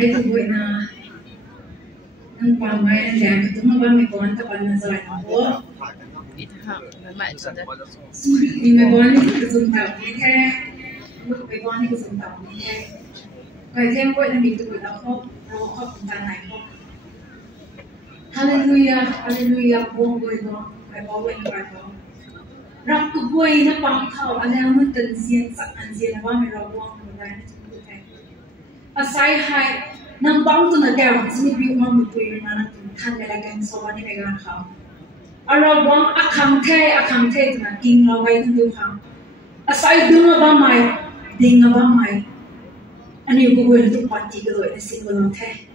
Ay tuloy na ang pamay na dyan. Ito nga ba may buwan ka pa na sa ako? May buwan ni kasuntaw ni Ke. May buwan ni kasuntaw ni Ke. Kaya kaya po na dito po ako. Ako kung tanay ko. Hallelujah, hallelujah. Buong boy ko. May bawin ba ko? Rak ko boy na pangkaw. Alam mo tansiyan sa ansiyan na ba may rawang mo na asai hai nang bang tu na kaya sini bi umang mutu yun na natin kan nalagang sa wani megan ka araw bang akang te tu na king laway tu ka asai dunga ba mai dinga ba mai ano yung buwan tu pati ko na siguro te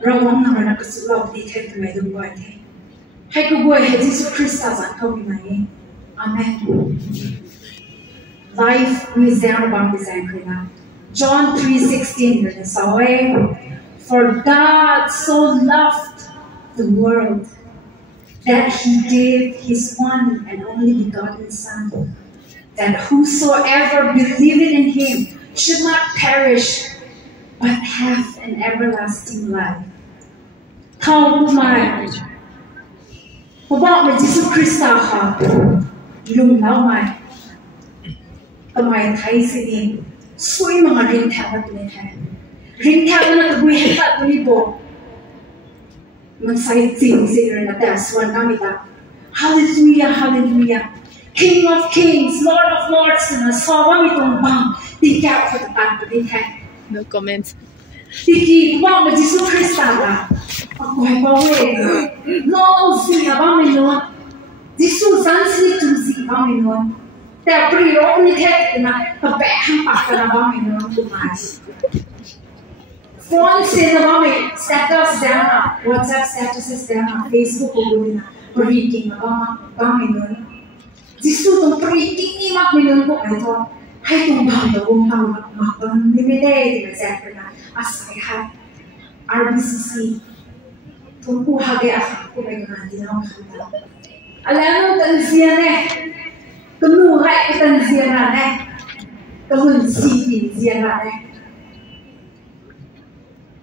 rawang na na kasulaw di te tu may duwa te hai ko buwan he Jesus Christa sa kau mai amen life is down about this anchor now John 3:16 For God so loved the world that he gave his one and only begotten Son, that whosoever believeth in him should not perish, but have an everlasting life. Thao mai, côบอกvề Jesus Christค่ะลุงเล่าmai,ทำไมไทยสิ Sui mga rin tawag nila. Rin tawag na tabuhin pa ito ni Bo. Mag-sightseeing sila na taswan kami ta. Hallelujah, hallelujah. King of kings, Lord of lords, na nasawa itong bang. Di kaya ako tatang nila. No comment. Di kumaw mo Jesus Christ ka. Ako ay bawi. No, siya ba may nun? Jesus, ang sinitong ba may nun? แต่ปรีโรนี่เทศนะกระแปะข้างปากกระบ้าไม่รู้ตัวมันฟอนเซนบ้าไม่สเตตัสเดน่ะ WhatsApp statuses เดน่ะ Facebook ก็ดูนะปรีกิ้งบ้าไม่รู้จิสุตรงปรีกิ้งนี่มากไม่รู้ก็ไอ้ตัวให้ตรงบ้านตัวองค์เรามากตอนนี้ไม่ได้ที่จะแจ้งนะอาศัยให้ RBCC ทุกผู้หาเกะผู้ไปงานที่น้องทำแล้วอะไรนั่นตันเสียเนี่ยก็มูให้ตันเสียนะเนี่ยก็หุ่นสีเสียนะเนี่ย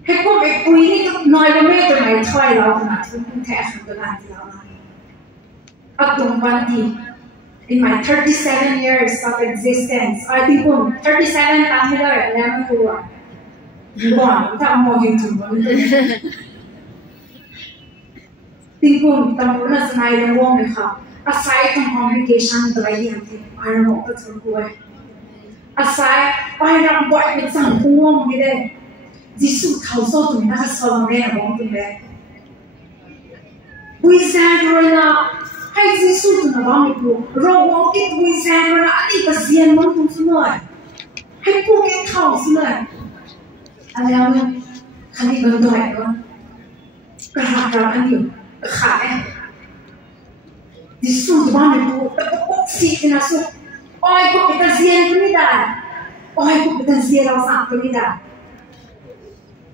ให้พวกไอ้ปุยนี่น้อยก็ไม่ตัวไหนช่วยเราขนาดที่คุณแท้สุดขนาดที่เราอัตรงวันที่ in my 37 years of existence I think 37 ตามให้เลยแล้วไม่ตัวก่อนถ้ามองยูทูบมันติงปุ่มตำรวจน่าจะนายระวงเลยค่ะ aside from congregation ตัวอย่างที่อารมณ์ก็จะรู้ไว้ aside ไปรำบวชเป็นสังคมไม่ได้จิสุเขาโซ่ตุ่มน่าจะสอนเรื่องของตุ่มเลยวิเศษเลยนะให้จิสุตุ่มบ้างไม่รู้เราวงกิจวิเศษเลยนะอันนี้ก็เสียนมันตุ่มสมัยให้พวกแกเข้าสมัยอะไรเนี่ยคันนี้ก็ตัวไหนก็กระหักกระอันนี้ขายจิสุตุ่มบ้างไม่รู้แต่ก็ปุ๊บสินะสุอ้อยพวกเป็นเสียนก็ไม่ได้อ้อยพวกเป็นเสียนเราสั่งก็ไม่ได้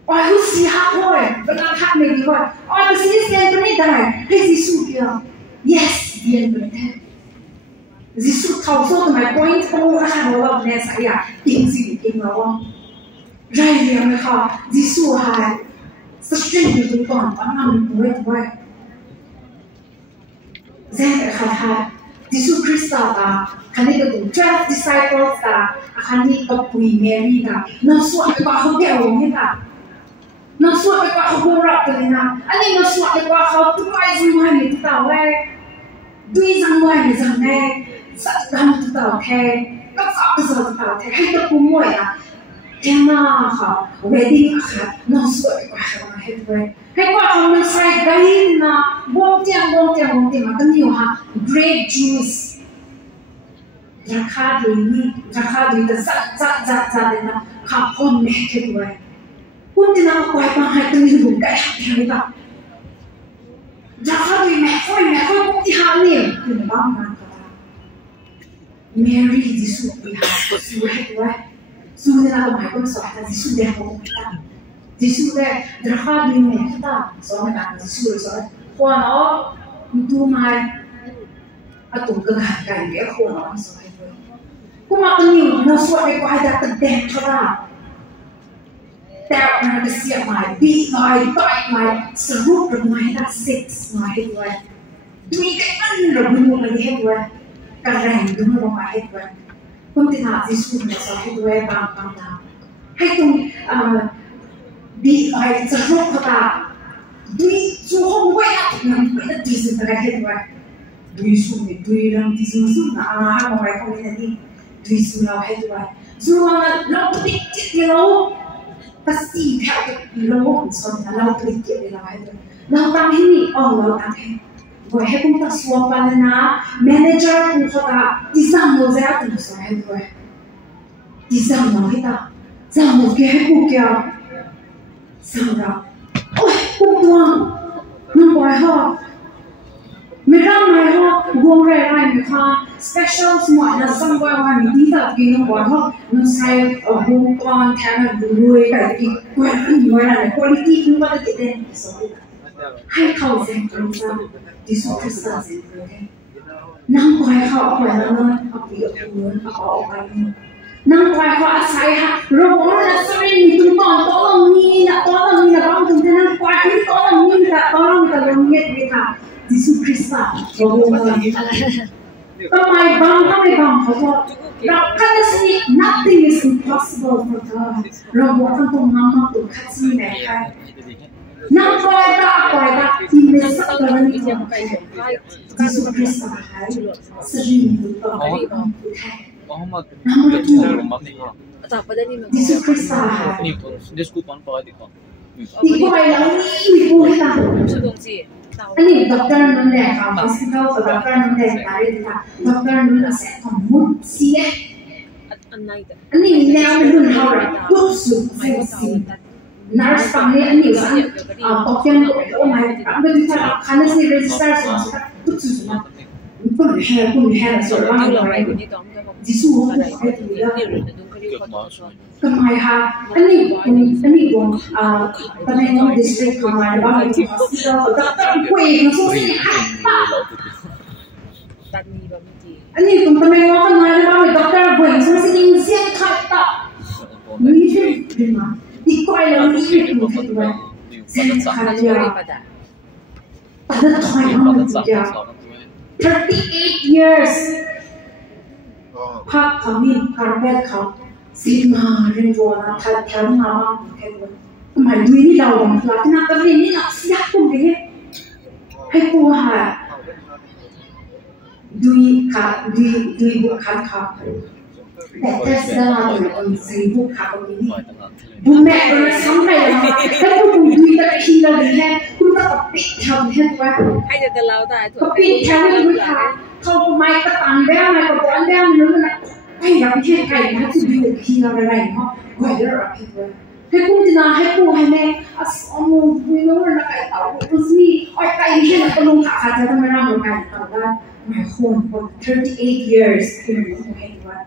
อ้อยรู้สิฮักห้อยเป็นการฮักไม่ดีห้อยอ้อยเป็นเสียนก็ไม่ได้ให้จิสุเดียว yes เดียนก็ได้จิสุเขาโซ่ทำไม point โอ้ข้าเราแบบเนี่ยสายอ่ะจริงสิจริงเราว่าไรเดียวไหมคะจิสุหายสักเรื่องอยู่ตรงก่อนตั้งนานไว้แจ้งแต่เขาทำจิสุคริสต์ตาคันนี้ก็ต้อง12 disciples ตาคันนี้ก็ปุยเมรี่ตาน้องสวดไปกว่าเขาแก่วนี่ตาน้องสวดไปกว่าเขาบูรักตัวนี้นะอันนี้น้องสวดไปกว่าเขาตัวไอ้จังหวะนี้ตัวเต่าแรกด้วยจังหวะนี้จังแรกสัตว์ดำตัวเต่าแท้ก็สับตัวเต่าแท้ให้ตัวกุ้งมวยอ่ะแค่มาค่ะ wedding อะค่ะน้องสวดไปกว่าเขาให้ด้วยให้กว่าเขาไม่ใส่ได้นะบงเตียงมันก็มีอยู่ค่ะ grape juice ราคาดีนี่ราคาดีแต่จัดเลยนะข้าวพ่นแม่แค่ด้วยคุณจะนำไปมาให้ตัวนี้บุกได้ยังไงบ้างราคาดีแม่ค่อยพวกที่หาเนี่ยคือบ้านมันก็ได้แมรี่ที่สุดไปหาสู้ให้ด้วยสู้ในเราหมายความสอนแต่ที่สุดเดียวผมไม่ได้ที่สุดเลยราคาดีแม่ก็ได้สอนกันที่สุดสอนคนอ๋อมันดูมาอะตุ่มกระหายไก่เลี้ยคนอ๋อสอนกูมาตัวนี้น้องสวดไปกว่าจะตัดแดงเท่าไหร่ แต่มันก็เสียหายบีหน่อยต่อยหน่อยสรุปหน่อยละเซ็กซ์หน่อยให้ด้วยดูกันเราดูมันให้ด้วยการแรงดูมันมาให้ด้วยคนที่ทำที่สุดเนี่ยสอนให้ด้วยบางทางให้ตรงบีหน่อยสรุปเขาตาดูจู่ห้องไว้อะนั่นเป็นที่สุดอะไรให้ด้วยดูสู้เนี่ยดูเรื่องที่สุดนะเอาไว้คนนี้นี่ดูสู้เราให้ด้วยสู้เราติดจิตเราpastiเราสอนเราผลิตเกี่ยวกับเราทำให้นี่เราทำให้บ่ให้คุณตัดส่วนไปนะ manager คุณเขาตาที่สามโมเดลที่สอนให้ด้วยที่สามโมให้ตาสามโมเกี่ยวให้คุณเกี่ยวสามเราโอ้ยคุณตัวน้องบ่อยฮะไม่ร่างไม่ฮะวงเร่ไรไม่ค่ะ special สมัยนั้นสังเวยวันนี้ที่ตัดกินน้องบ่อยฮะน้องใส่วงกลางแทนดูด้วยแบบอีกกว่าอันนี้อะไร quality คุณว่าจะได้สอนให้เขาเซ็นตรงนั้นที่สุดคือสอนเซ็นตรงนี้น้องบ่อยเขาเอาไปแล้วเอาไปเอาเงินเอาไปน้องบ่อยเขาอาศัยฮะเราบอกว่าสมัยนี้ตุ้งตอนตอนนี้นะบางตุ้งแต่นั้นกว่าที่ตอนนี้นะตอนนี้เราเงียบไปค่ะYesus Kristus, Tamai bangเขาบอกเราคันนี้ nothing is impossible for God เราบอกกันตรงนั้นมาตุคัดซีแม่ค่ะนั่งคอยตาที่ไม่สักตอนนี้จะไปYesus Kristus หายสรีบุตรต่อไปของผู้ไทยน้ำมันถูกYesus Kristus หายที่ไปแล้วนี่มีผู้ค่ะอันนี้ด็อกเตอร์นั่นแหละค่ะ hospital กับด็อกเตอร์นั่นแหละตายเลยค่ะด็อกเตอร์นั่นแหละเสร็จทั้งหมดเสียอันนี้แนวเป็นรุ่นเขาเลยปุ๊บสุดเสียnurse ฝั่งนี้อันนี้ว่าตอกยังโอ้ my อันนี้ที่ว่าคันนี้ register สุดปุ๊บสุดมาคุณแฮร์ส่วนว่างอะไรที่สู้เขาไปถึงแล้วทำไมคะอันนี้วงตอนนี้น้อง district ทำไมบ้างที่ hospital ก็ต้องคุยกันสู้สิค่ะอันนี้ตรงตอนนี้ว่าทำไมบ้างด็อกเตอร์คุยสู้สิยิ่งเสียงขัดต่อนี่ใช่ไหมที่คุยแล้วนี่เป็นตัวตัวเสียงขัดเยอะแต่ถ้าถอยมาเยอะ38 years พักเขามีการแพทย์เขาสิมาเรียนรู้นะทัดแถวมาบ้างแค่ว่าทำไมดูนี่เราหลังจากนั้นเรียนนี่เราอยากคุณเลยให้กูหาดูบุคคลเขาแต่เทสต์เราเป็นสิ่งบุคคลคนนี้บุแม่เราทำอะไรมาให้คุณดูแต่ที่เราเรียนคุณต้องปิดทำให้ว่าให้จะเล่าได้ถูกปิดทำให้คุณค่ะเขาไม่ก็ต่างแบบไม่ก็ต่างแบบนู้นนะให้เราไม่ใช่ใครนะที่ดูที่เราอะไรเนาะไว้เดี๋ยวเราให้คุณจะน่าให้กูให้แม่สมมตินู้นนะไก่เต่าคุณนี่ไอ้ไก่ที่เราต้องหาจะทำไมเราไม่ไก่เต่าได้ไม่คน38 years คือมันให้ว่า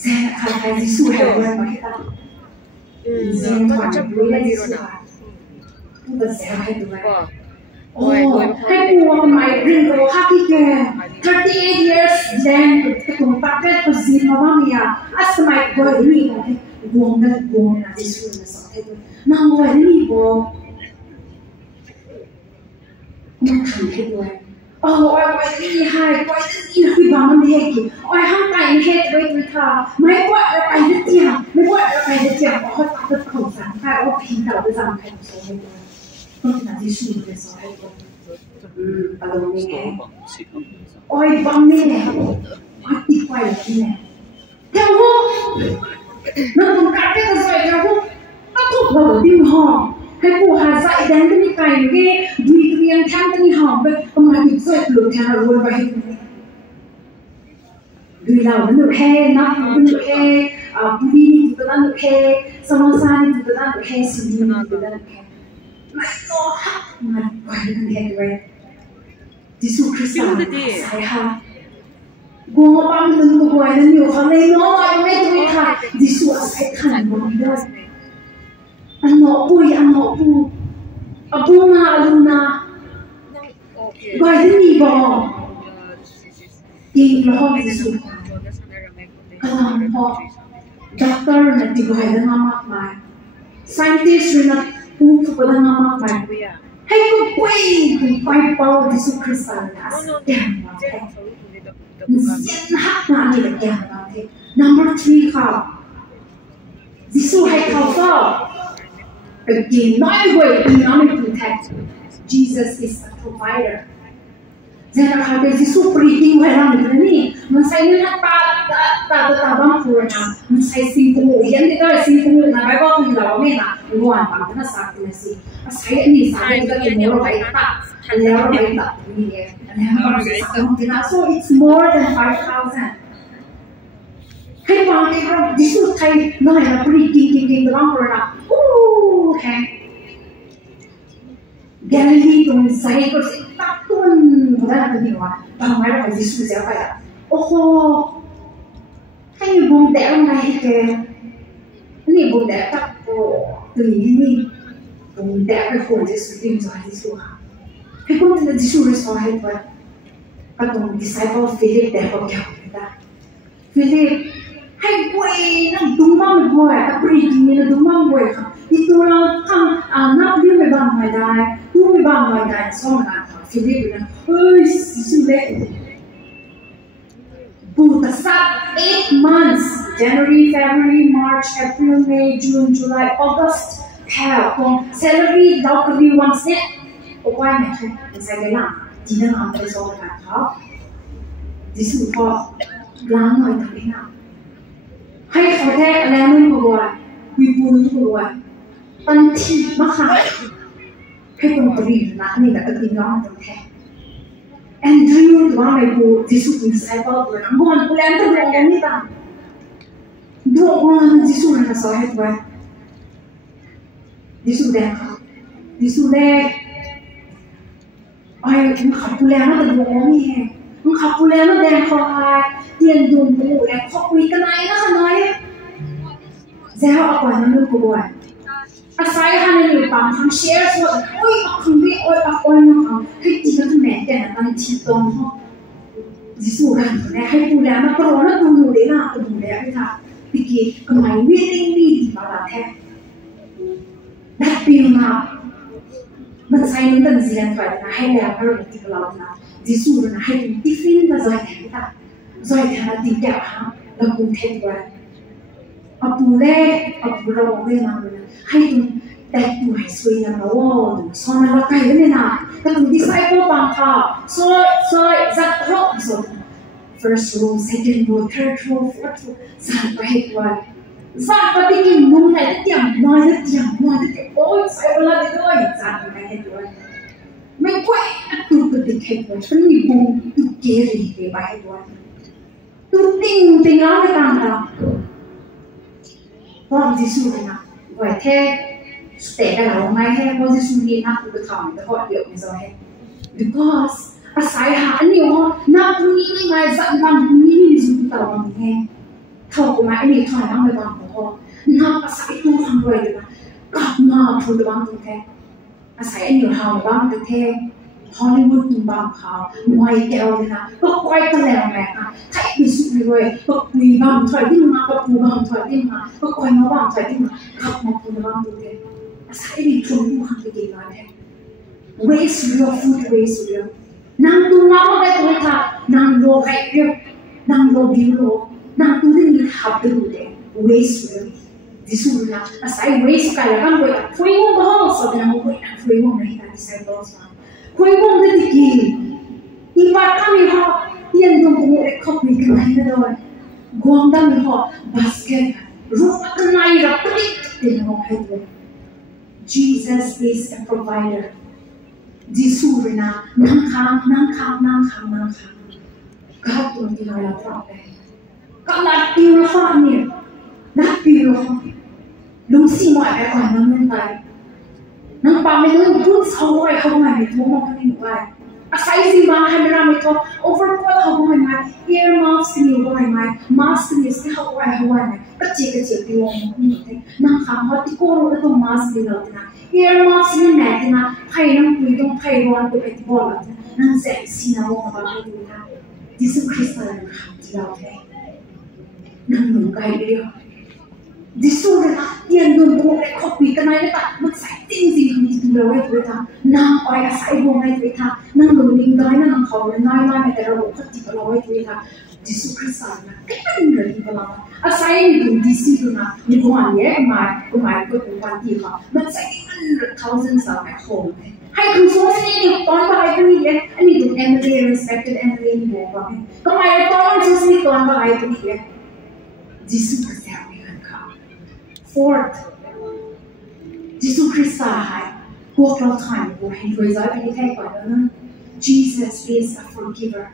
เจ้าใครที่สู้ให้ว่าไม่ได้เจ้าก็จะรู้เลยดีนะผู้ตัดสินให้ดูว่าโอ้ให้กูว่าไม่เรียนรู้ฮักที่แก38 years then ตรงตัดเป็นตัวซีมาว่ามีอ่ะสมัยก่อนนี่วงนะที่สุดนะสักทีน้องวัยนี่บ่มันทำให้ด้วยโอ้ยวัยนี่หายวัยนี่คือบ้านมันเด็กโอ้ยห้างไก่เฮ็ดไว้ด้วยค่ะไม่ว่าเราไปเที่ยวไม่ว่าเราไปเที่ยวเขาตัดของสารค่ะว่าพี่เราไปจำใครสอนให้ด้วยต้องทำที่สุดเลยสอนให้ด้วยอารมณ์นี้โอ้ยบ้านนี่เนี่ยติดไว้ที่เนี่ยเจ้าหูนั่นต้องการเป็นอะไรเจ้าหูต้องถูกเราดิ้นห่อให้ผู้หาใส่แดงที่มีไก่เงี้ยดีเรียงแทงที่มีห่อไปประมาณที่ช่วยหลุดแทงเราวนไปให้ดูเราหนุกแห่นับหนุกแห่ผู้ดีนี่ตัวนั้นหนุกแห่สมองซานี่ตัวนั้นหนุกแห่สุดีนี่ตัวนั้นหนุกแห่ไม่ก็ฮักมันไปนั่นแห่ด้วยที่สุดคือสามใช่ค่ะกูปั้มดึงตัวนั่นอยู่ข้างในน้อยไม่ด้วยค่ะที่สุดใส่ขันมันด้วยอันหนอปุยอันหนอปูอัปูนาลูนาไว้ที่นี่บอกยิงล้อที่สุดกำลังพอด็อกเตอร์นั่นที่ไว้แล้วมากมาย scientists นะผู้ฝึกปฏิบัติมากมายให้ก็ไปถึงไปเป่าที่สุคริสต์นะแก่มาแท้เสียนหักมานี่แก่มาแท้ number 3ค่ะที่สุให้เขาก็again not way economic protect Jesus is a provider jangan ada Yesus beri orang ini mensai ni tak bang purna mensai simpul yang kita simpul na baik aku hilang mana luan pak na sakit nasi saya kita kena baik tak lebar baik tak ini ya so it's more than 5,000 ให้ฟังในคำที่สุดไทยน้อยนะปรีกิงตะวันตกนะแห้งแกลลีตรงใส่ก็สิตักตุนก็ได้ตัวนี้ว่าบางวันเราที่สุดเสียไปอ่ะโอ้โหให้บุญแต่อะไรแกนี่บุญแต่ตักโอ้ตัวนี้นี่บุญแต่ไปคนที่สุดที่จะให้สุดให้คนที่สุดสอนให้ตัวก็ต้อง disciple Philip แต่ก็เกี่ยวกันPhilipให้ป่วยนั่งดุมบ้างป่วยกับปรีกินนี่ดุมบ้างป่วยค่ะที่ตัวเราทำนับยืมไม่บ้างไม่ได้ดูไม่บ้างไม่ได้สองงานค่ะฟิลิปนะเฮ้ยสุดเลยบูตัสัก8 months January February March April May June July August แค่ตรง salary เราก็มีวันเสร็จโอ้ยไม่ใช่ไม่ใช่เลยนะจีนน้ำไปสองงานค่ะที่สุดพอล้างหน่อยทำไมนะให้เขาแท้แล้วนุ่มกว่าวิบูลย์กว่าปันทีมากค่ะให้ตรงตรีนะนี่แบบตรีน้องตรงแท้แอนดรูว์ตัวไม่พูดที่สุดมีสายบอลเลยนะมันกูเล่นตัวเองนี่บ้างดูว่ามันที่สุดนะสอยตัวที่สุดแดงค่ะที่สุดแดงไอ้มันขับกูเล่นนะแต่ดูว่านี่มันขับกูเล่นนะแดงคอเตียนดูดูแอบคุยกันไหนนะคะน้อยเจ้าเอาไปนั่งดูกูด้วยอาศัยฮันนี่ปังทำแชร์ส่วนโอ้ยเอาคืนนี้โอ้ยเอาโอ้ยนะคะให้ตีกันแม่แต่ละตั้งทีตรงห้องที่สุดกันเนี่ยให้ดูแลมาโปรแล้วดูอยู่เลยนะดูแลไม่ค่ะพี่กี้ก็ไม่วิ่งดีมาละแท้ดับปีมามันใช้เงินตั้งเสียงไปนะให้แล้วก็รู้ที่เรานะที่สุดนะให้ดูที่ฟินมาใจแข็งตาใจแข็งตีแก้วฮะแล้วคุณเทปไว้เอาปูเล่เอาปูเราเล่มาเลยให้ดูแต่ดูให้สวยนะเราดูสอนเราใครเลยนะแต่ดูดีไซน์ก็บางค่ะสวยจัดรอบสุด first row second row third row fourth row สั่งไปให้ไว้สั่งไปที่กินนุ่มไหนที่เตรียมน้อยที่เตรียมโอ้ยใส่เวลาดีด้วยสั่งไปให้ด้วยไม่ค่อยดูกระดิกให้ด้วยฉันมีบุญดูเกลีไปให้ด้วยดูติงแล้วไม่ต่างกันเพราะที่สุดนะไว้แค่สเตย์เราไม่ให้เพราะที่สุดนี่นักอุปถัมภ์แต่พอเดียวไม่ใช่ because อาศัยหาอันนี้ว่านักนี้นี่มาจากบางนี้นี่สุดต่างแง่เท่ากับมาอันนี้ถอยนั่งไปบางเพราะนักอาศัยตัวทำด้วยนะกลับมาพูดบางตัวแท้อาศัยอันนี้เราบางตัวแท้ฮอลลีวูดตุ้มบางเขาหน่วยแก้วเลยนะก็ควายกันแล้วแม่ค่ะใครมีสุดเลยก็คุยบางถอยที่มาก็ปูบางถอยที่มาก็ควายมาบางถอยที่มาขับมาพูดบางตัวแท้อาศัยดีชมผู้หันไปกินอะไรแท้ waste real food waste real นางตัวน้ำอะไรตัวท่านางโลไก่เรียบนางโลบิวโลนางตัวนี้หับไปดูเด็ก waste real ที่สุดนะอาศัย waste กันแล้วกันด้วยคุยงงบ้างสดยังคุยงงในที่ที่ใส่ตัวสามคุยงงได้ดีอีบ้านทำยังไงยันตรงนี้เขาคุยกันไหนนะด้วยกวางดำยังไงบาสเกตรูปกันไหนรับติดเดี๋ยวมองให้ด้วย Jesus is a provider ที่สุดนะนั่งข้างก็ตัวที่เรารับฟังไปก็นัดปีละฟังเนี่ยนัดปีละฟังลุงซีหมายไปก่อนนั่งเล่นไปนั่งปาไม่รู้พูดเขาไว้เขาไม่รู้มองกันนี่ไว้อาศัยสิมาให้เราไม่รู้ overcoat เขาไว้ไหม ear mask นี่ไว้ไหม mask นี่สิเขาไว้ไหมก็เจี๊ยบที่วงนี่นั่งข้างเขาที่โกรธตัว mask นี่เราเนี่ย ear mask นี่แม่ที่นะใครนั่งคุยตรงใครร้อนตัวไอ้ที่บอกเรานั่งเสกสีน้ำวงมาให้ดูนะ เ Gesù Cristo นะครับที่เราได้นั่งหนุนไกลเดียว Jesus is a provider ที่สุดนะนั่งข้างนั่งข้างนั่งข้างนั่งข้างก็ลัดติวละข้อเนี่ยนั่งปีละข้อลุงสี่หมายไปก่อนนั่งเล่นไปนั่งปาไม่รู้พูดเขาไว้เขาไม่รู้ Jesus is a provider ที่สุดนะอาศัยสิมาให้เราไม่รู้ overcoat เขาไว้ไหม ear mask นี่ไว้ไหม mask นี่สิเขาไว้ไหมก็เจี๊ยบที่วงนี่นั่งข้างเขาที่โกรธตัว mask นี่เราเนี่ย ดิสูเลยนะยันโดนตัวไอ้ขบปีกันไหนเลยค่ะมันใส่จริงจริงที่เราไว้ด้วยท่านางอ้อยอาศัยวงไว้ด้วยท่านางหลุดดิ้งได้นางเขาเลยน้อยแต่เราก็ติดเราไว้ด้วยท่าดิสูคริสต์นะก็เป็นเรื่องที่เราอาศัยดูดิสูนะมีคนเยอะมากก็เป็นวันที่เขามันใส่100,000 of at homeให้คุณส่งสิ่งนี้ตอนบ่ายก็มีเยอะอันนี้ดู Emily respected Emily นี่บอกว่าก็ไม่ตอนส่งสิ่งตอนบ่ายก็มีเยอะดิสูก็เสียไปกันค่ะ Fourth ดิสูคริสต์ให้พวกเราทานพวกเห็นด้วยใจไปที่แท้กว่านั้น Jesus is a forgiver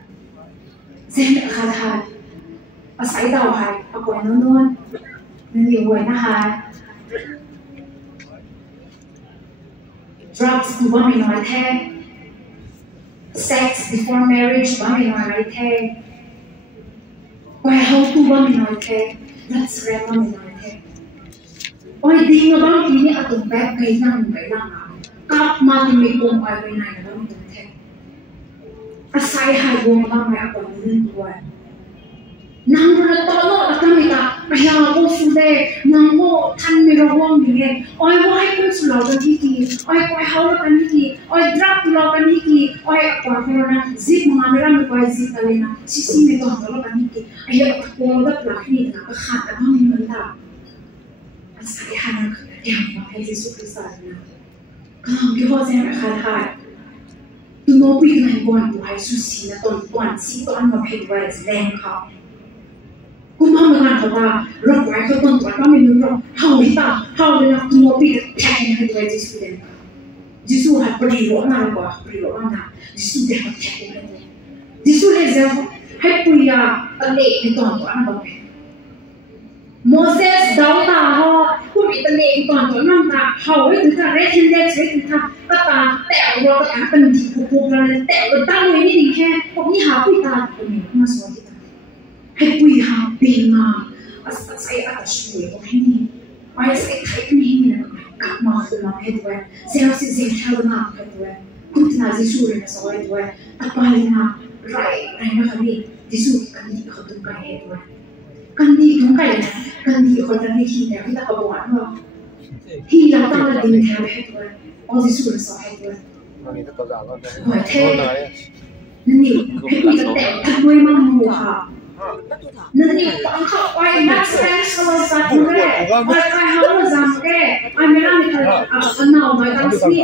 เส้นขาดอาศัยดาวให้เอาไว้นู่นนั่นอยู่ไว้นะคะ drugs ดูว่าไม่น้อยแท้ sex before marriage ว่าไม่น้อยแท้ว่าเขาดูว่าไม่น้อยแท้ that's rare ว่าไม่น้อยแท้โอ้ยดีนะบางทีนี่อาตุ่มแบกไปนั่งกลับมาที่ไม่คงไปไหนแล้วไม่น้อยแท้อาศัยหายวงบ้างไหมเอาไว้เรื่องด้วยนางคนโตโน่ตะกันไม่ตาพยายามพูดสุดเลยนางโม่ทันไม่ระวังดีเลยอ้อยว่าให้คุณสุดหล่อกันที่กี่อ้อยว่าเขาหล่อกันที่กี่อ้อยดรักหล่อกันที่กี่อ้อยกว่าคนนั้นซิปมาไม่รับไม่กว่าซิปอะไรนะซิไม่ต้องหล่อกันที่กี่ไอ้เรื่องโอ้ยแบบหลักนี่นะก็ขาดแต่ต้องมีเงินตาอาศัยหานักเดียวมาให้ยิสุคริสต์นะก็ทำที่พ่อเจ้าขาดหายตัวโน้ปีกันก่อนตัวให้สุสีนะตอนก่อนซีตอนมาเพลย์ไว้แรงเขาคุณพ่อมาเขาว่าเราไว้เขาต้นตัวเราไม่รู้เราเขาไม่ตาเขาเลยนะตัวปีกแทงให้ด้วยยิสุเดนยิสุหัดปริโภคมากกว่าปริโภคมากยิสุเดนหัดแทงให้ด้วยยิสุเลยจะให้ปุยาตะเละในตอนตัวนั้นแบบโมเสสดาวตาเขาผู้มีตะเละในตอนตัวนั้นตาเขาไว้ถึงจะเรทเทนเดสไว้ถึงจะก็ตาแต่เราก็ตาเป็นดีปุ๊บๆเลยแต่เราตั้งไว้ไม่ดีแค่พวกนี้หาปุยตาตรงนี้มาสอนที่ให้ปุยหาปีมาอาศัยอาจจะช่วยตรงนี้อาศัยใครคนนี้เนี่ยกลับมาคือมาให้ด้วยเสียสิ่งที่เธอมาให้ด้วยคุณน่าจะช่วยนะสอนด้วยแต่ไปนะไรนะคะนี่ที่สุดกันดีเขาต้องการให้ด้วยกันดีต้องการนะกันดีเขาจะไม่คิดแต่ที่ตะกบวนว่าที่เราต้องมาดึงแทนให้ด้วยอ๋อที่สุดสอนให้ด้วยหัวเท่นั่นนี่ให้ปุยจะแต่งด้วยมั่งมัวค่ะนั่นนี่ตอนเขาไปนักแสดงเขาสัตว์แรกไปเขาจังแกไปไม่ได้ไม่เคยน้องไม่ตั้งสิ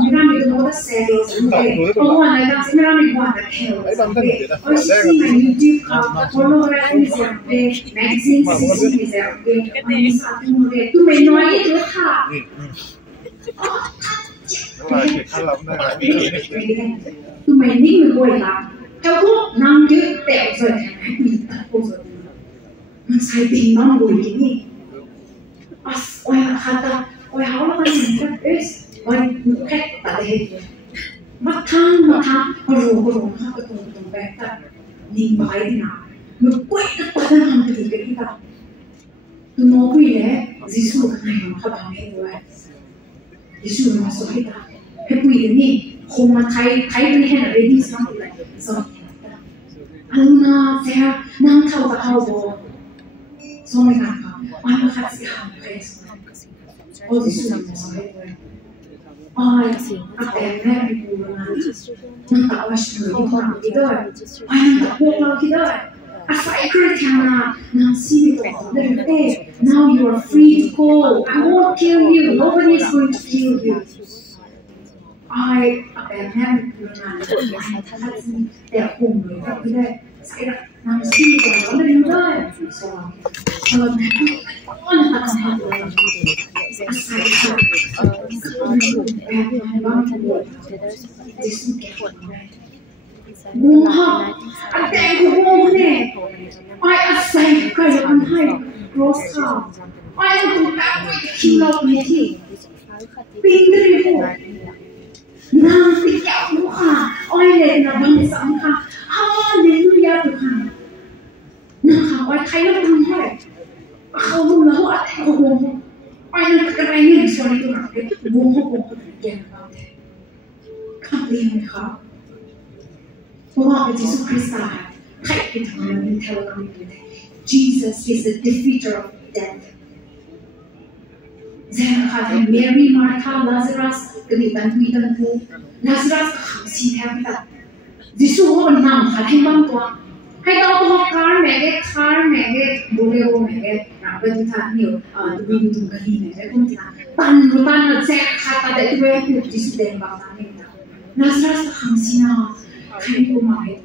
ไม่ได้ไม่ต้องว่าเซลล์จังแกเพราะว่าในตั้งสิไม่ได้ไม่ว่าแต่เทลจังแกโอ้ยสิในยูทูบเขาโฟโลแกรมจังแกแมกกาซีนจังแกอันนี้สัตว์มูเรตุไม่น้อยตัวค่ะตุไม่นิ่งเลยล่ะเขาพูดนั่งยืดแต่ส่วนให้มีตะโกนมันใช้ปีน้องบุยนี่อ่ะโอ้ยขาดโอ้ยเขาแล้วมันเหมือนกันเอ๊ะโอ้ยแค่ตัดเลยมาทางก็รู้เขาก็ตรงแบบแต่นิ่งไปดีนะมันป่วยก็ตัดทำไปดีกันที่ตาตัวน้องพี่เนี่ยยิสุกันไหนเขาทำให้ด้วยยิสุมาสอนให้ตาให้ปุยนี่คงมาไทยเป็นแค่อะไรดีสักหน่อยสอนอันน่าเสียนั่งเข้ากับเขาบ่สมัยนั้นค่ะอันนั้นขัดสีหางเลยโอ้ที่สุดมันสวยเลยอ๋ออาแต่แม่ไม่รู้นะนั่งตักว่าฉันไม่ต้องทำที่ด้วยอันนั้นตักพวกเราที่ด้วยอาศัยคือแค่นั่งซีรีส์ต่อเรื่องเต้ now you are free to go I won't kill you nobody is going to kill you I แต่แม่เป็นงานแต่กลุ่มเลยก็ไม่ได้ใส่น้ำซีก่อนแล้วไม่ได้สอนก็นะคะทำอะไรใส่ค่ะแบบให้บ้านทันเลยดิสนีย์แก่บุ้งฮะอันแต่งบุ้งเนี่ยไอ้อาศัยใครจะทำให้ gross ค่ะไอ้ตัวแบบไม่คิดเราไม่ที่ปีนได้หัวนางติดแก้วลูกค่ะอ้อยเลยนะบางสังค่ะฮ่าเลลูยาลูกค่ะนะคะอ้อยใครเราทำให้เขาบุญแล้วว่าแต่ก็บุญอ้อยนั่นอะไรเนี่ยส่วนตัวนั้นเป็นบุญของบุญแก่เราเนี่ยข้าเรียนไหมคะเพราะว่าพระเยซูคริสต์ใครเป็นทางนั้นเทวดาไม่เป็น Jesus is the defeater of death Then had Mary, Martha, Lazarus, the Nitan, Lazarus, see habitat. This woman now had him on to I don't car maggot, Bolero maggot, Rabbit, the wind to Galina, Pan, Zach, Hata, that way to this day about Lazarus, Hamsina, can you my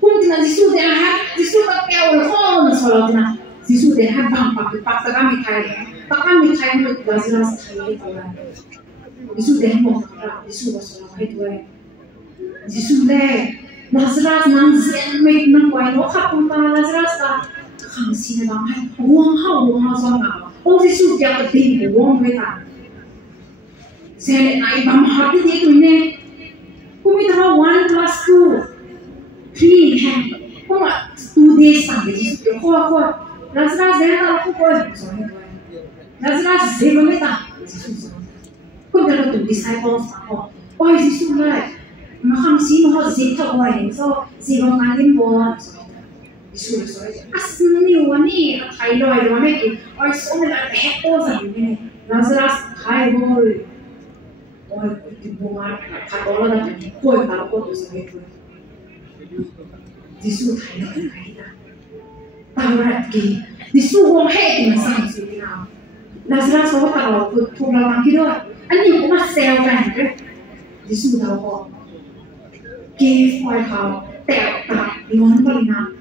Puntina, this would have this would have all the Solana. This would have bumped up the Pakami Thai. Pakami Thai with Lazarus Thai. This would have more. This was a right way. This would there. Lazarus Nancy made no way. No happen to Lazarus. Come see the warm house on now. All this would get a thing warm with that. Said I am happy to name. Who with her 1 plus 2, 3 hand. 2 days Sunday. Lazarus then aku kau sorry Lazarus zero meta kau dah tu disciples aku oh Yesus lah macam sih mau zero orang so zero ngalim buat Yesus sorry asli wani Thailand ada mana ki oh so mana heko sahih Lazarus Thai boy oh itu buat kalau dah tu kau kalau kau tu sorry Yesus Thailand Tawrat di suwong hek na sang sila Lazarus ko tawo ko lang kido ani ko ma sel kan di su daw ko give kwai ka tel ta yon ko na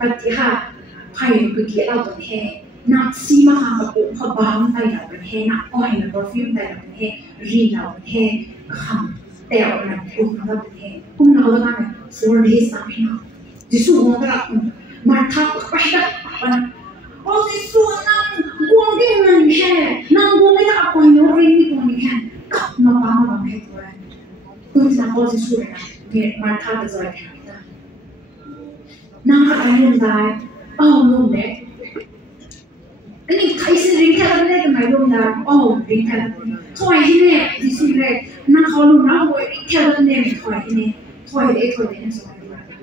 pati ha pai ko ki au to he na si ma ha ko ko bang tai na he na oi na perfume tai na he ri na he kham tel na ko na he kum na wa na 4 days na pina di su ko ta Martha pada oh Yesus nang buang dia nang he nang buang dia apa yang orang ni buang he kap nak apa he tu tu nak Yesus ni Martha tu saya kata nang ayam dah oh belum deh ini kaisi ringkat ni tu belum dah oh ringkat toy ni Yesus ni nang kalau nang buat ringkat ni toy ni so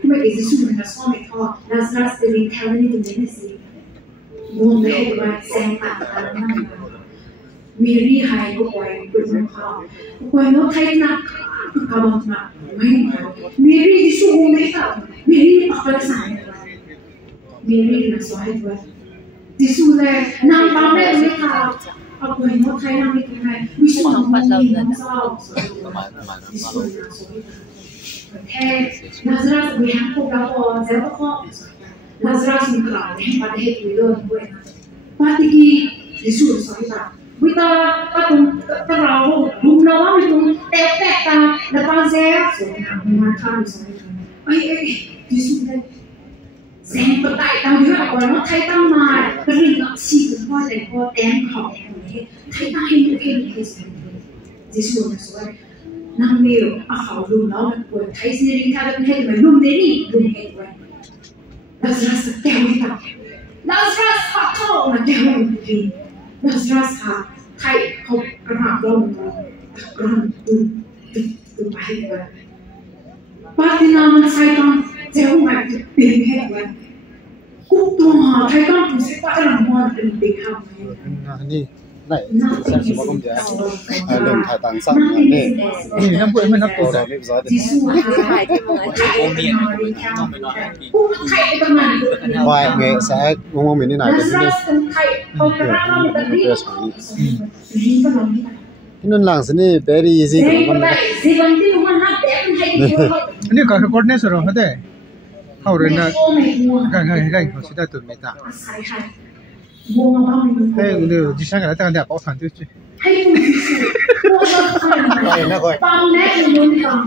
Cuma Yesus mengenai suami kau, Lazarus dari Thailand itu mana sih? Bukan itu kan sengkak karena Mary hai bukan bermuka, bukan no Thailand kawan nak main. Mary itu mereka, Mary apa sana? Mary nak suami tu. Yesus le, nampak mereka. Apa yang no Thailand itu kan? Yesus nampak lagi nampak. Yesus nak suami. Lazarus we have to go zero ko Lazarus ni kala ni pada het video ni pati ki Yesus sorita kita patung terlalu bumlawan itu tepek ta depan saya so makan sorita ai Yesus ni sen petai tahu juga apa no thai tam mai beri nak si ko de ko tem ho ni thai ta hin ni Yesus ni sorita nang nêu aku belum tahu buat Thai sendiri kalau ni belum deni belum hebat. Lazarus kau kita, Lazarus patah nak kau ni. Lazarus Thai kau kerana belum tu baik kan. Pasti nama saya kan jauh macam big hebat. Kutu Thai kan mesti pada nama big hebat. Ni. Này, xem chỉ có công việc lần thải tàng sắc này, đi năm bữa mới năm tuổi rồi, bây giờ thì vài nghệ sẽ mong mình đi này cái nên làng sini very easy kan ini kau recordnya suruh ada, kau rena, kan kau sudah tu minta. Hey, udah di sana ada tanda apa santai tu? Enak koi. Panen yang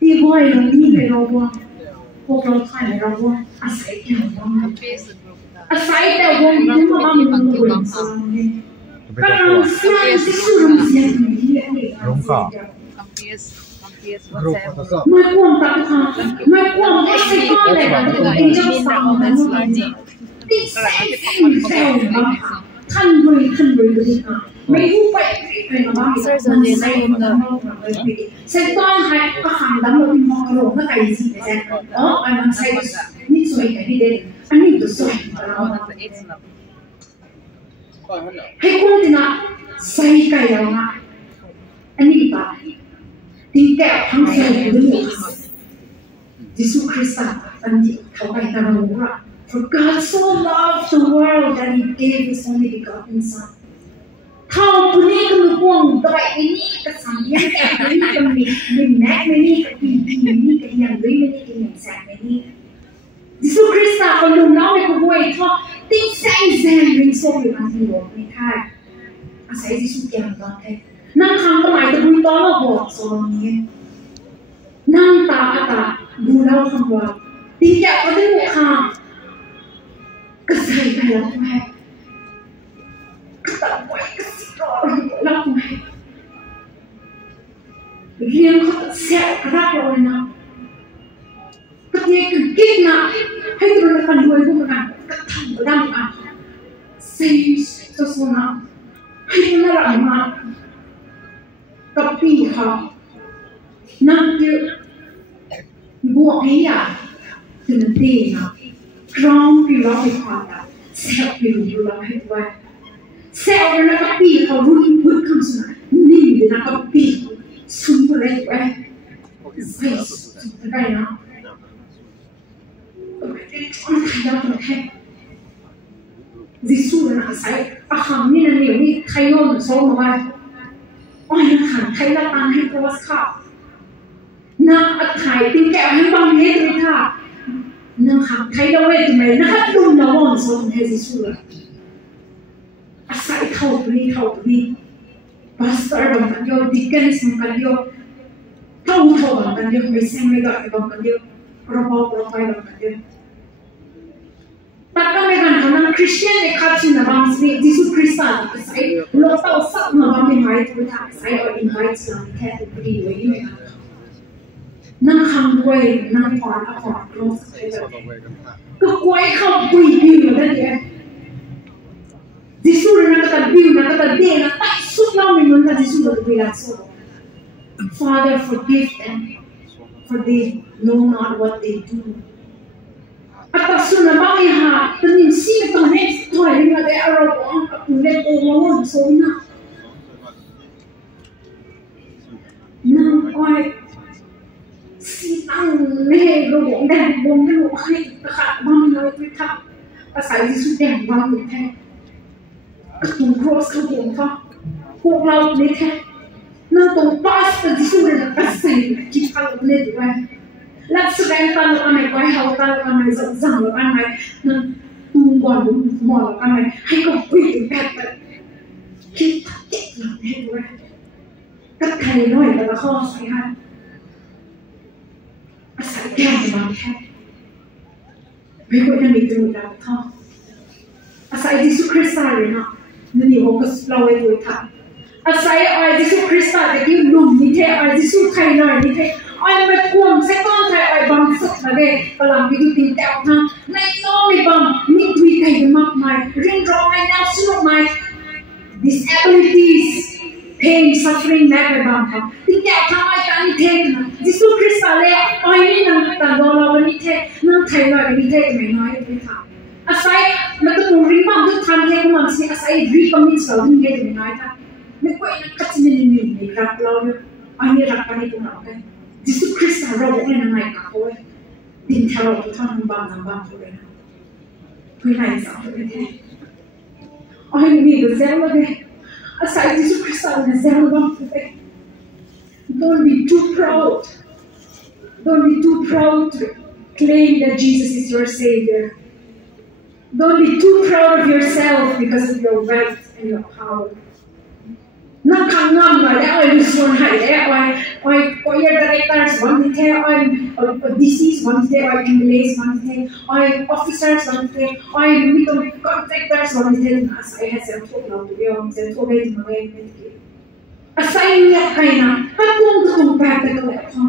di boy ni berawal, pokok Thai berawal, asai yang asai yang itu macam Kalau siapa suruh siapa ni? Rongka. Mereka tak tahu, mereka masih kau dah tinggal sama denganท่านบริดีค่ะไม่รู้ไปเป็นมาบ้างมันใส่เส้นต้องให้ประหารดำเราเป็นมองโลกก็ไกลสิแต่มันใส่นี่สวยแต่ที่เด็ดอันนี้ตัวสวยเรา ให้คุณจะนะใส่ไก่เราอ่ะอันนี้ป่ะที่แก่ทั้งเสียงด้วยยิสุคริสต์อันที่เขาไปทำรู้ว่า For God so loved the world that He gave His only begotten Son เขาคนนี้ก็รู้ว่าโดยนี้ก็สังเกตแก่นี้ก็มีแม็กไม่นี่ก็ปีนี่ก็ยังด้วยไม่นี่ก็ยังแสงไม่นี่ยิสุคริสต์คนรู้น้องในคนด้วยเขาติ้งแสงริงโซ่อยู่อันที่โลกไม่ได้อาศัยยิสุเกี่ยวกับแค่นั่งทำก็หมายถึงบุญต่อเราบอกโซโลนี้นั่งตาดูเราคำว่าตีแกะก็ได้หมดค่ะก็ใส่ไปแล้วทำไมก็ตัดไว้ก็สิรอแล้วทำไมเรียนเขาแสบกระด้างเราเลยนะก็เนี่ยคือกิ๊กนะให้ตัวเรากันด้วยพวกมันก็ทำกระด้างอ่ะเสียโซนะให้ตัวเรามากับพี่เขานั่งเยอะบวกให้ยาถึงตีนะพร้อมพี่เราไปความละเซลล์พี่เราให้ด้วยเซลล์นั้นกับพี่เขารู้ยิ่งพูดคำสนนี่เลยนะกับพี่สุ่มอะไรด้วยใส่สุ่มอะไรนะอันที่เราต้องแค่จิสูนะใส่อาหารนี่นั่นนี่ใครโยนส่งมาอ๋อยังขันใครละตาให้โพสค่ะน้าถ่ายติ้งแกให้บางเฮ็ดเลยค่ะน้าขันใครละเวทไหมน้าดูน้าวันส่งให้จิสูละอาศัยเข้าตัวนี้พาสเตอร์บางกันโยดิเกนส์บางกันโยเท่าบางกันโยไม่เซ็งไม่ได้บางกันโยรบอบางกันโยแต่ก็ไม่กันเขานั่งคริสเตียนในคาชินาบางสิ่งยิสุคริสต์อาศัยโลกเต่าสักมาบางไม่หายตัวท่าอาศัยเอาอินไวท์นะแค่ตัวเดียวยังไม่กันนั่งคำด้วยนั่งผ่อนโลกสักก็กวยเข้าปุยบิวนั่นเองยิสุนั่งก็ตัดบิวนั่งก็ตัดเดนะแต่สุดแล้วไม่เหมือนกันยิสุเราไม่รักโซ่ Father forgive them for they know not what they do atas sunnah bagi ha tenin si to ne to ni ma de aro on ne ko mo so na na oi si tang ne lo bong dan bong ne lo hai ta kha bang no ti tha asai ji su den bang ni the tu cross ka bong fa ko lao ni the na to pas ta ji su ne ka sai ki ka ne de waลักษณะตลอดอะไรก็ให้เขาตลอดอะไรสั่งหรืออะไรนั่นตูนก่อนหมอหรืออะไรให้เขาคุยแบบคิดเจ็บหลังให้ด้วยก็ใครน้อยแต่ละข้อใส่ให้อาศัยแก้บางแค่ไม่ควรจะมีตัวดาวท่ออาศัยยิสุคริสต์เลยนะนี่ว่าก็เราไว้ด้วยค่ะอาศัยยิสุคริสต์แต่ที่ลุ่มนี่เท่ยิสุใครน้อยนี่เท่ai mà cuồng sẽ con thầy ai bằng sức là để và làm cái tình cảm ha này nó mới bằng những tùy thầy cái mặt mày riêng rõ ngay nào xuống mày disabilities pain suffering never bằng ha tình cảm ha ai cả như thế mà Jesus Christ là ai đi nằm tận đó là như thế nó thầy là như thế mày nói như thế asai nó cứ muốn riêng bằng cứ tham gia mà sẽ asai riêng bằng những sự như thế mày nói ta mày quay nó cắt trên mình gặp lâu nữa anh đi gặp cái này cũng nào đây Jesus Christเราบอกเลยนะไงกับเขาเลยดินเทาทุกท่านบางเลยนะเพื่อไหนสาวเลยแท้อ๋อให้มีแต่เซลล์เลยอาศัย Jesus Christ เนี่ยเซลล์บางเลย Don't be too proud Don't be too proud to claim that Jesus is your Savior Don't be too proud of yourself because of your wealth and your powerนักขังงามมาแล้วไอ้ลูกส่วนหายแล้วไอ้ยาดีเรคเตอร์วันที่เท่ไอ้ดีซีสวันที่เท่ไอ้อินเดสวันที่เท่ไอ้ออฟฟิเซอร์วันที่เท่ไอ้มิตรคอนแทคเตอร์วันที่เท่นะไอ้เฮสเซนทุกเราตัวเดียวเซนทุกเวทีมาเลยไม่ได้อาศัยเนี่ยใครนะถ้าคุณต้องแปลกแต่ก็แล้วพอ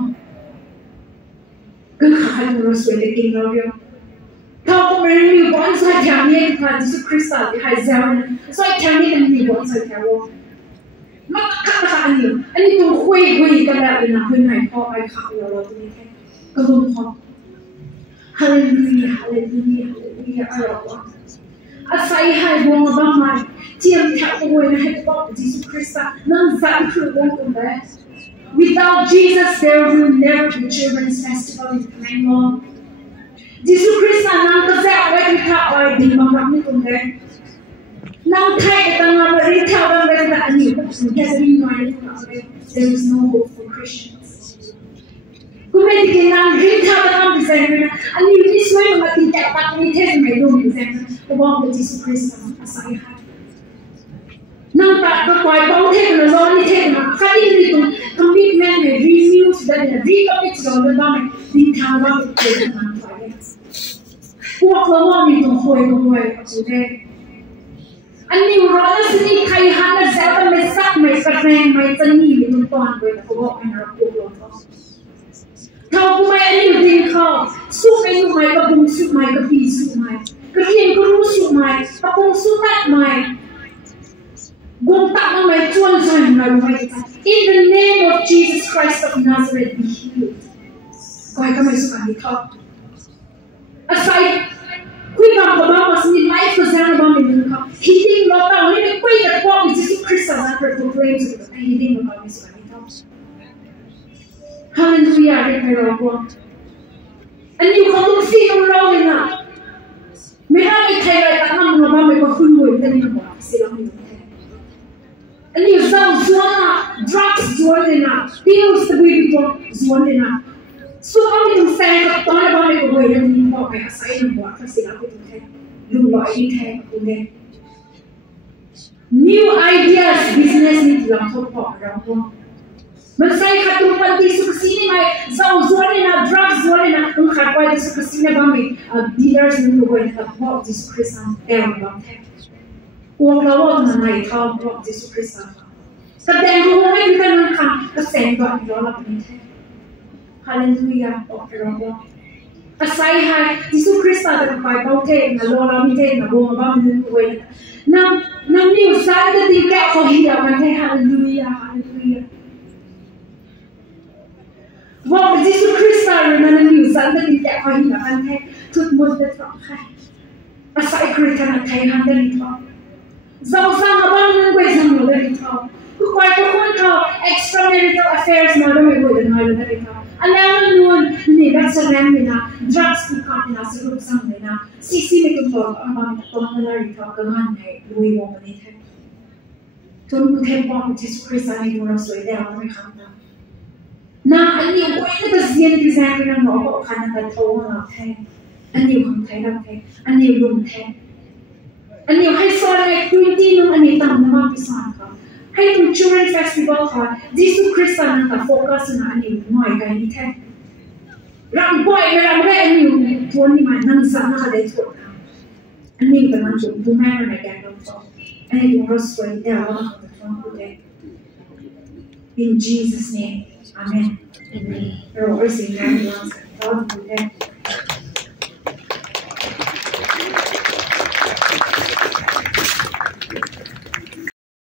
ก็ขาดตัวสวยเด็กกินเราเดียวถ้าผมไม่มีบอลใส่แถวนี้ค่ะยิสุคริสต์ที่หายเซลล์ใส่แถวนี้มันมีบอลใส่แถวมันขัดขันอยู่อันนี้ตัวคุยกันแบบนี้นะคุยไหนพอไปขับเราตรงนี้แค่กระดุมพอฮาเลลูยาฮาเลลูยาฮาเลลูยาอะไรวะ อาศัยให้วงบ้างไหมเทียมแถวตัวนะให้บอกจิสุคริสต์นั่งสั่งคือวงตรงนั้น Without Jesus there will never be children's festival in Penang จิสุคริสต์นั่งก็แซ่ไว้ที่ข้าวไว้ดีมากนี่ตรงนั้นนั่งไทยตั้งมาบริจาคตั้งแต่อันนี้ก็สุดแค่จะมีหน่อยนี่ก็ there is no hope for Christians คุณไม่ได้กินนั่งริจาคตั้งแต่เสร็จนะอันนี้ที่ช่วยมาติดแต่ปัจจุบันเทศไม่รู้เหมือนกันก็บอกว่าจิสุคริสต์อาศัยให้นั่งตัดก็ปล่อยเขาเทศนะร้อนนี่เทศนะข้าที่นี่ตรง commitment เนี่ย renew ได้เนี่ย recommit เราได้บ้างดินทางว่าเป็นทางไปพวกเราว่ามีตรงคอยตรงไว้สุดเลยอันนี้ร้อนสินี่ใครหันมาแซวกันไม่ซักไม่กระแรงไม่จะหนีไม่ต้องตอนไปแต่เขาบอกให้เราพวกเราเขาไม่อันนี้ดิ้งเขาสู้ไม่สู้ไม่ก็บุ้งสู้ไม่ก็ปีสู้ไม่ก็เรียนก็รู้สู้ไม่ก็บุ้งสู้ตัดไม่บุ้งตัดไม่ชวนใจเราไม่ In the name of Jesus Christ of Nazareth be healed ก็ให้เขาไม่สู้กันที่เขาอาศัยคุยกับบ้านว่าสิ่งไลฟ์ก็แสดงบ้านเป็นเขา Healing เราต้องนี่ไม่คุยกับพวกจิสุคริสต์นะเพื่อ proclaim สุดแต่ Healing เราต้องไม่สู้กันที่เขา Hallelujah เรียกให้เราบอกอันนี้เขาต้องซีของเราเลยนะไม่ได้ไม่ใครอะไรตั้งมั่นเราบ้างไม่ก็ขึ้นรวยแต่นี่มันบอกซีเราไม่รู้แค่อันนี้เราส่วนนะ drugs ส่วนเลยนะ pills ตะกุยบิดส่วนเลยนะส่วนเราไม่ต้องแซงกับตอนเราบ้างไม่ก็รวยแต่นี่บอกไปอาศัยมันบอกถ้าซีเราไม่รู้แค่ลุงลอยนี่แค่คุณเล่น new ideas business นี่ที่เราทดลองเราบอกมันใส่ขัดตุนปันที่สุขสินี่ไหมเจ้าส่วนเลยนะ drugs ส่วนเลยนะต้องขัดไว้ที่สุขสินี่บ้างไหมdealers นี่รู้ไว้นะครับบอกที่สุขสินี่แต่เราบ้างแค่พวกเราว่ามันไม่เข้าบอกที่สุขสินี่แสดงรู้ไหมที่เป็นมันค่ะก็แสดงก่อนเราละเป็นแค่ฮาเลลูยาบอกเราบอกอาศัยให้ที่สุขสินี่จะไปบอกเทศนะเราไม่เทศนะบอกบ้างมันรู้ไว้น้ำนิ้วซ้ายจะตีแก้ขอหิ้วมันแค่ฮาเลลูยาฮาเลลูยาว่าพระเยซูคริสต์นั้นอยู่สันติแต่พอหินมันแค่ทุกมุดจะต้องใครอาศัยคริสต์นั้นไทยหันเดินทางเราสร้างบ้านเมืองไว้สำหรับเดินทางทุกคนเขา extramarital affairs มาด้วยไม่ด้วยเดินทางเดินทางอันนั้นนู่นนี่รักษาแรงเลยนะ drugs ที่ขาดนะสรุปสั่งเลยนะซีไม่ต้องบอกอันนั้นต้องนั่นเลยเขาก็งานให้รวยวงมันนี่แท้ทุนผู้เทพบอกพระเยซูคริสต์นั้นอยู่เราสวยเดียวไม่ขาดนะนะอันนี้วันนี้ก็เสียงที่แสดงเป็นหนอบอกขันแต่โตมาแทนอันนี้ของไทยเราแทนอันนี้รวมแทนอันนี้ให้สอนให้ทุนที่นุ่งอันนี้ตามน้ำมันพิสานค่ะให้ทุน Children Festival ค่ะจิสุคริสต์นั้นค่ะโฟกัสนะอันนี้หน่อยกันนี่แทนรังบ่อยเวลาไม่อันนี้ทวนนี่มันนั่งสั่งอะไรทวนค่ะอันนี้เป็นมันจุดดูแม่ในแกนเราจบอันนี้ดูรสสวยเดี๋ยวเราจะทำพูดเอง In Jesus' name Amen. Amen. Lord, we sing now. God,